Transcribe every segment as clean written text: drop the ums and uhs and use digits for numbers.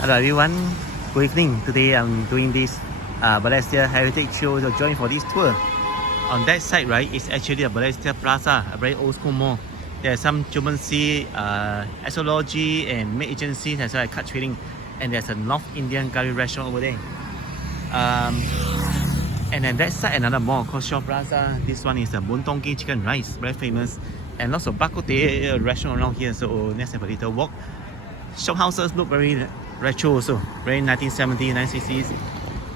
Hello everyone, good evening. Today I'm doing this Balestier Heritage Show to join for this tour. On that side, right, is actually a Balestier Plaza, a very old school mall. There's some Jumancy, Astrology and maid agencies as well as card trading. And there's a North Indian curry restaurant over there. And then that side, another mall called Shaw Plaza. This one is a Bontongki chicken rice, very famous. And lots of bak kut teh restaurant around here, so let's have a little walk. Shop houses look very retro also, very 1970s, 1960s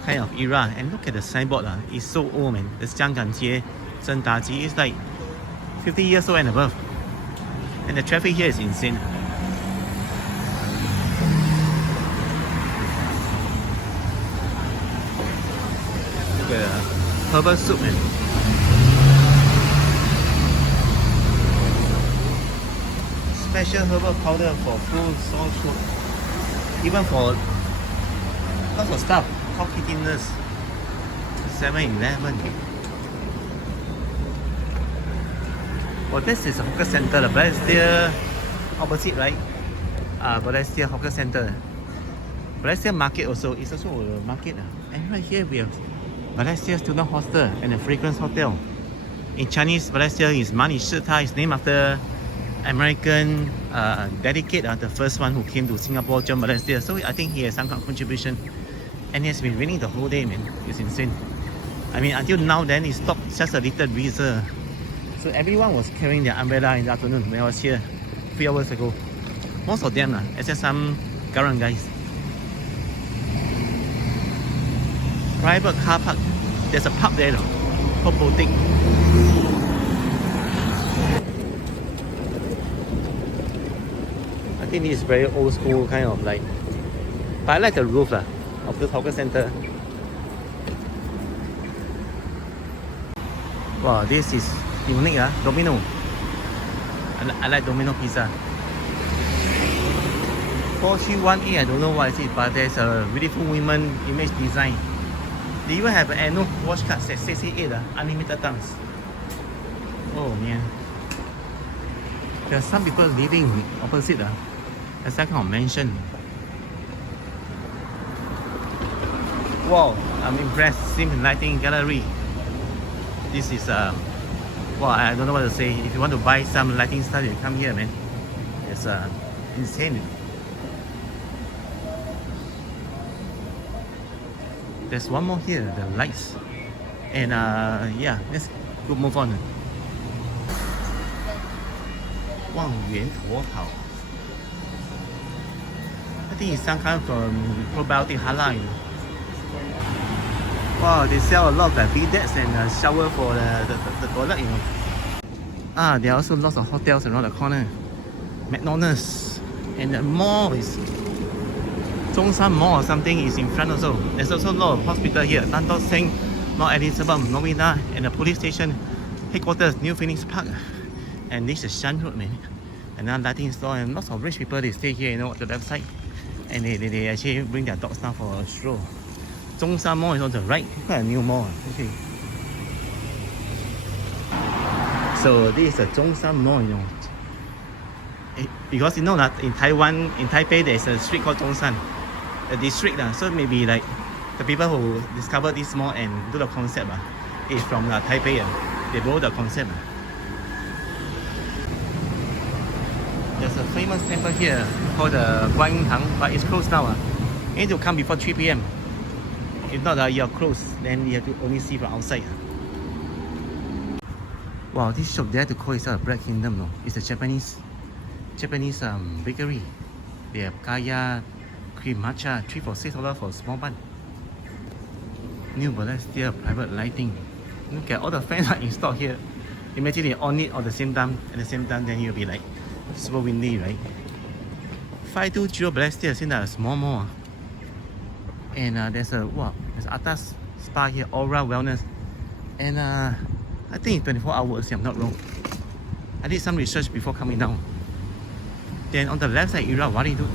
kind of era. And look at the signboard, it's so old, man. It's Jiangganjie, Zhendaji. It's like 50 years old and above. And the traffic here is insane. Look at the herbal soup, man. Special herbal powder for flu, sore throat, even for lots of stuff. Coffee dinners, 7-Eleven. Well, this is a hawker center, the Balestier opposite, right? Balestier hawker center. Balestier market also is also a market. And right here we have Balestier Student Hostel and the Fragrance Hotel. In Chinese, Balestier is Mani Shita. It's named after American delegate, the first one who came to Singapore, John Balestier. So I think he has some kind of contribution. And he has been raining the whole day, man. It's insane. I mean, until now, then it stopped just a little breezer. So everyone was carrying their umbrella in the afternoon when I was here 3 hours ago. Most of them, except some Garang guys. Private car park. There's a pub there, though, called Boutique. I think this is very old school kind of like, but I like the roof of this hawker center. Wow, this is unique, Domino. I like Domino pizza. 431A, I don't know what is it, but there's a beautiful women image design. They even have an annual watch card that says 68 unlimited times. Oh man. There are some people living opposite as I kind of mentioned. Wow, I'm impressed. Sim Lighting Gallery. This is wow, I don't know what to say. If you want to buy some lighting stuff, you come here, man. It's insane. There's one more here, the lights. And yeah, let's go move on. Wang Yuan Tuo. I think it's some kind of probiotic halal. Wow, they sell a lot of bidets and shower for the toilet, you know. There are also lots of hotels around the corner. McDonald's. And the mall is Zhongshan Mall or something is in front also. There's also a lot of hospital here. Tan Tock Seng, Mount Elizabeth, Novena, and the police station headquarters, New Phoenix Park. And this is Shan Road, man. Another lighting store, and lots of rich people, they stay here, you know, at the left side. And they actually bring their dogs down for a stroll. Zhongshan Mall is on the right, quite a new mall. Okay. So this is a Zhongshan Mall, you know. Because you know that in Taiwan, in Taipei, there's a street called Zhongshan, a district. So maybe like the people who discovered this mall and do the concept is from Taipei. They wrote the concept. There's a famous temple here called the Guan Hang, but it's closed now. You need to come before 3 p.m. If not, you're closed, then you have to only see from outside. Wow, this shop there to call itself a Black Kingdom, no? It's a Japanese bakery. They have kaya, cream matcha, 3 for $6 for a small bun. New Balestier private lighting. Look at all the fans are installed here. Imagine they on it at the same time, then you'll be like super windy, right? 520 Balestier, seen a small mall. And there's Atas Spa here, Aura Wellness. And I think it's 24 hours, if I'm not wrong. I did some research before coming down. Then on the left side, Ira Wadi do.